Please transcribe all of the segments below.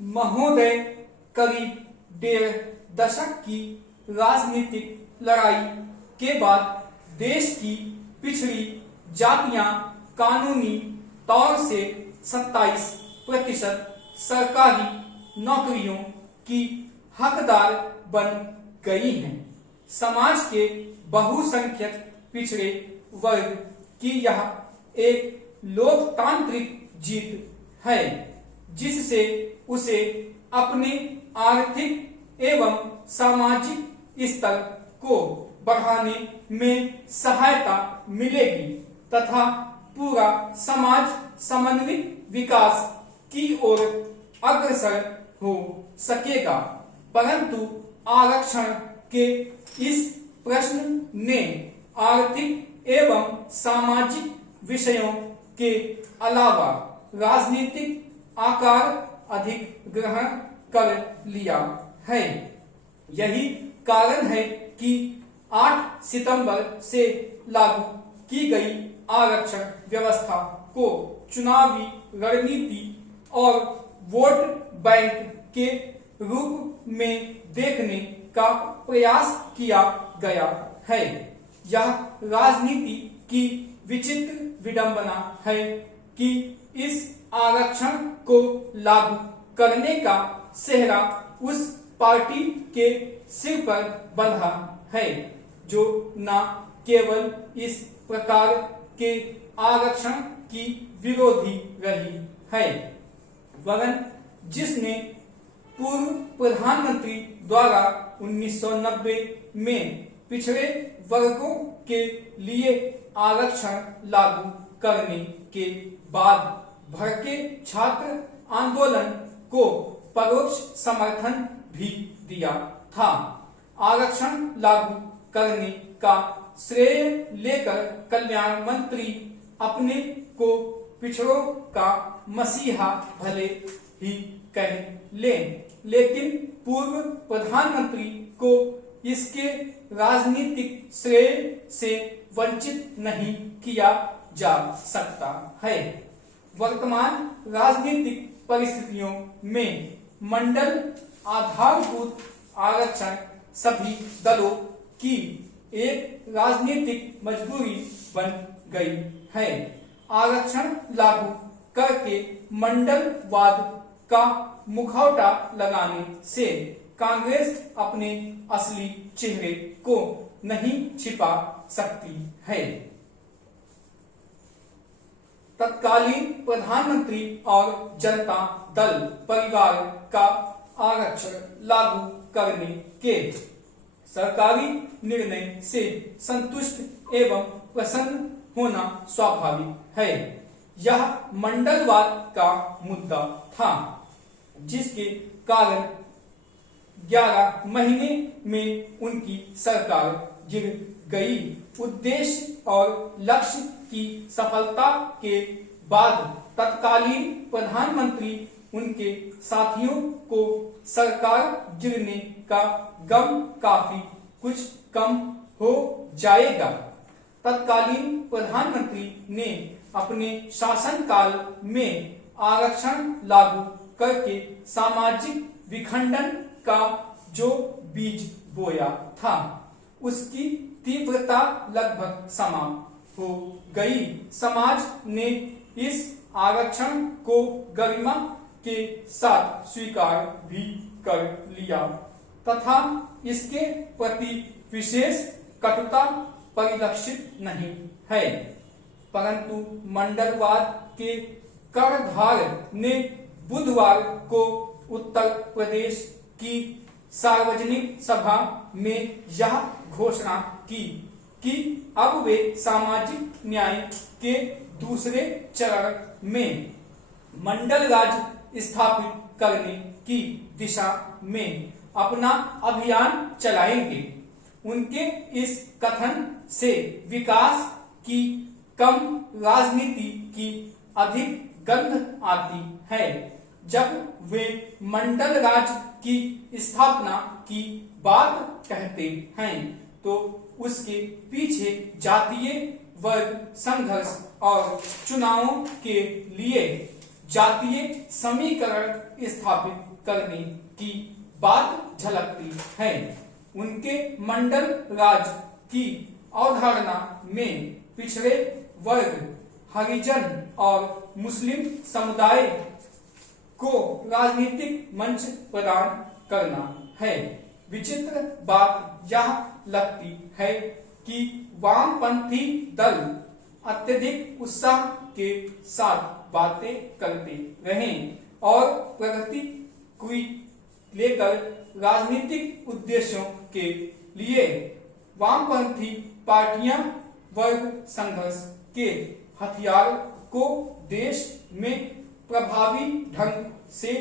महोदय करीब 1.5 दशक की राजनीतिक लड़ाई के बाद देश की पिछड़ी जातियां कानूनी तौर से 27% सरकारी नौकरियों की हकदार बन गई हैं। समाज के बहुसंख्यक पिछड़े वर्ग की यह एक लोकतांत्रिक जीत है, जिससे उसे अपने आर्थिक एवं सामाजिक स्तर को बढ़ाने में सहायता मिलेगी तथा पूरा समाज समन्वित विकास की ओर अग्रसर हो सकेगा। परंतु आरक्षण के इस प्रश्न ने आर्थिक एवं सामाजिक विषयों के अलावा राजनीतिक आकार अधिक ग्रहण कर लिया है। यही कारण है कि 8 सितंबर से लागू की गई आरक्षण व्यवस्था को चुनावी रणनीति और वोट बैंक के रूप में देखने का प्रयास किया गया है। यह राजनीति की विचित्र विडंबना है कि इस आरक्षण को लागू करने का सेहरा उस पार्टी के सिर पर बंधा है जो न केवल इस प्रकार के आरक्षण की विरोधी रही है, वरन जिसने पूर्व प्रधानमंत्री द्वारा 1990 में पिछड़े वर्गों के लिए आरक्षण लागू करने के बाद भड़के छात्र आंदोलन को परोक्ष समर्थन भी दिया था। आरक्षण लागू करने का श्रेय लेकर कल्याण मंत्री अपने को पिछड़ों का मसीहा भले ही कह लें, लेकिन पूर्व प्रधानमंत्री को इसके राजनीतिक श्रेय से वंचित नहीं किया जा सकता है। वर्तमान राजनीतिक परिस्थितियों में मंडल आधारभूत आरक्षण सभी दलों की एक राजनीतिक मजबूरी बन गई है। आरक्षण लागू करके मंडलवाद का मुखौटा लगाने से कांग्रेस अपने असली चेहरे को नहीं छिपा सकती है। तत्कालीन प्रधानमंत्री और जनता दल परिवार का आरक्षण लागू करने के सरकारी निर्णय से संतुष्ट एवं प्रसन्न होना स्वाभाविक है। यह मंडलवाद का मुद्दा था, जिसके कारण 11 महीने में उनकी सरकार गिर गई। उद्देश्य और लक्ष्य की सफलता के बाद तत्कालीन प्रधानमंत्री उनके साथियों को सरकार गिरने का गम काफी कुछ कम हो जाएगा। तत्कालीन प्रधानमंत्री ने अपने शासनकाल में आरक्षण लागू करके सामाजिक विखंडन का जो बीज बोया था, उसकी तीव्रता लगभग समाप्त हो गई। समाज ने इस आरक्षण को गरिमा के साथ स्वीकार भी कर लिया तथा इसके प्रति विशेष कटुता परिलक्षित नहीं है। परंतु मंडलवाद के कर्णधार ने बुधवार को उत्तर प्रदेश की सार्वजनिक सभा में यह घोषणा की कि अब वे सामाजिक न्याय के दूसरे चरण में मंडल राज स्थापित करने की दिशा में अपना अभियान चलाएंगे। उनके इस कथन से विकास की कम राजनीति की अधिक गंध आती है। जब वे मंडल राज की स्थापना की बात कहते हैं तो उसके पीछे जातीय वर्ग संघर्ष और चुनावों के लिए जातीय समीकरण स्थापित करने की बात झलकती है। उनके मंडल राज की अवधारणा में पिछड़े वर्ग, हरिजन और मुस्लिम समुदाय को राजनीतिक मंच प्रदान करना है। विचित्र बात यह लगती है कि वामपंथी दल अत्यधिक उत्साह के साथ बातें करते रहे और प्रगति को लेकर राजनीतिक उद्देश्यों के लिए वामपंथी पार्टियां वर्ग संघर्ष के हथियार को देश में प्रभावी ढंग से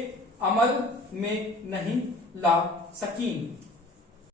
अमल में नहीं ला सकीं।